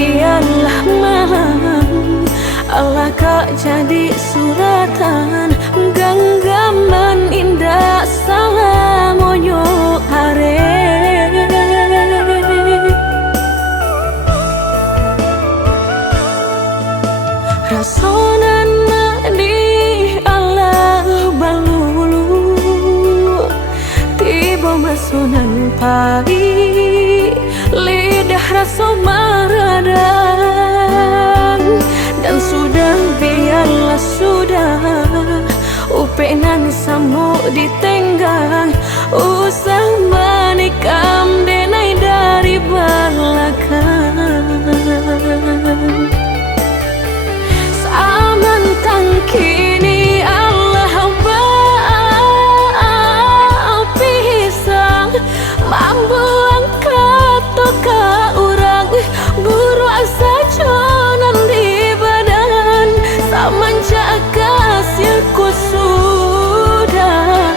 biarlah malam Allah kak jadi suratan genggaman indah salam moyo are rasonan di Allah balulu tiba masonan pagi lidah rasa maradan dan sudah biarlah sudah upenan samo ditenggang usah menikam denai dari belakang aman kini Allah pisang mampu angkat toka orang buru asa conan di badan saman jaga silku sudah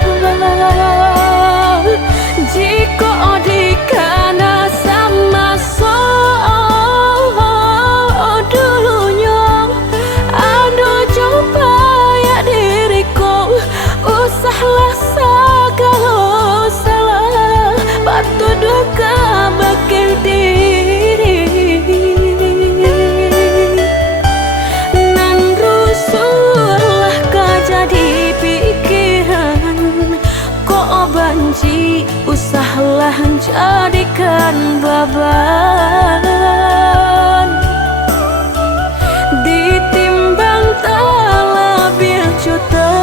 jika dikana sama dulunya aduh coba ya diriku usahlah segala salah batu duka bakil diri nan rusuhlah kau jadi pikiran kok banci usahlah jadikan beban ditimbang tala biar juta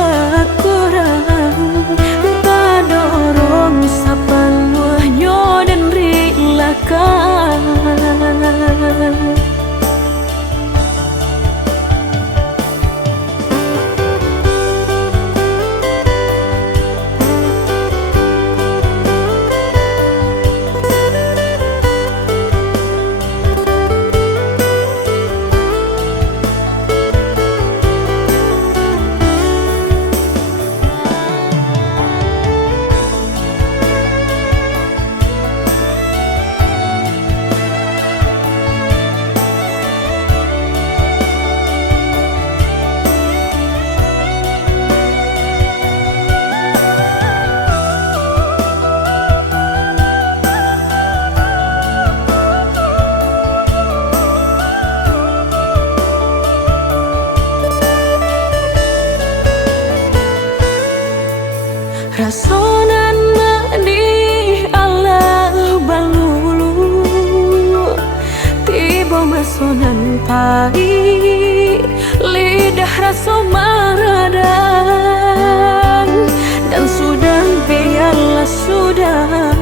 kurang tak dorong sepenuhnya dan relakan rasonan di Allah balulu tiba masonan pagi lidah rasa maradan dan sudah biarlah sudah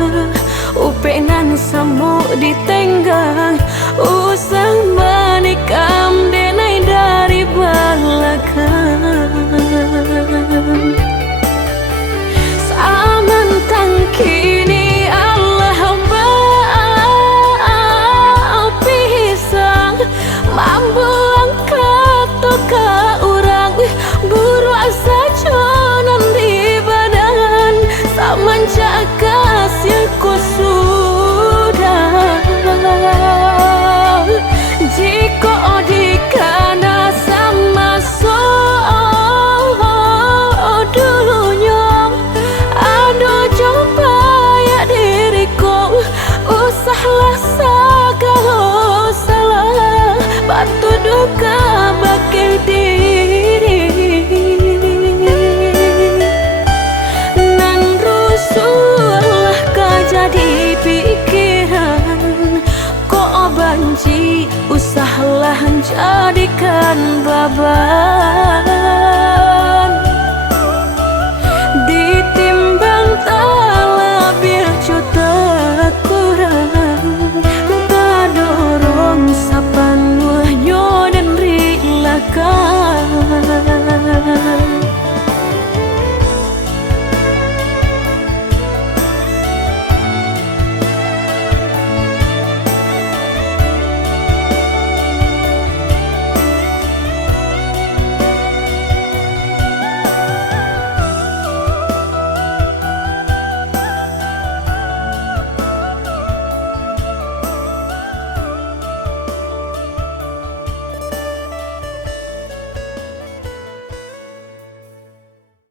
upenan samo ditenggang usah menikam denai dari belakang kini Allah pisang mampu angkat toka orang buru asa conan di badan saman jaga silku sudah jika dikana sama dulunya aduh coba ya diriku usahlah segala salah batu duka bakil diri nan rusuhlah kau jadi pikiran kok banci usahlah jadikan beban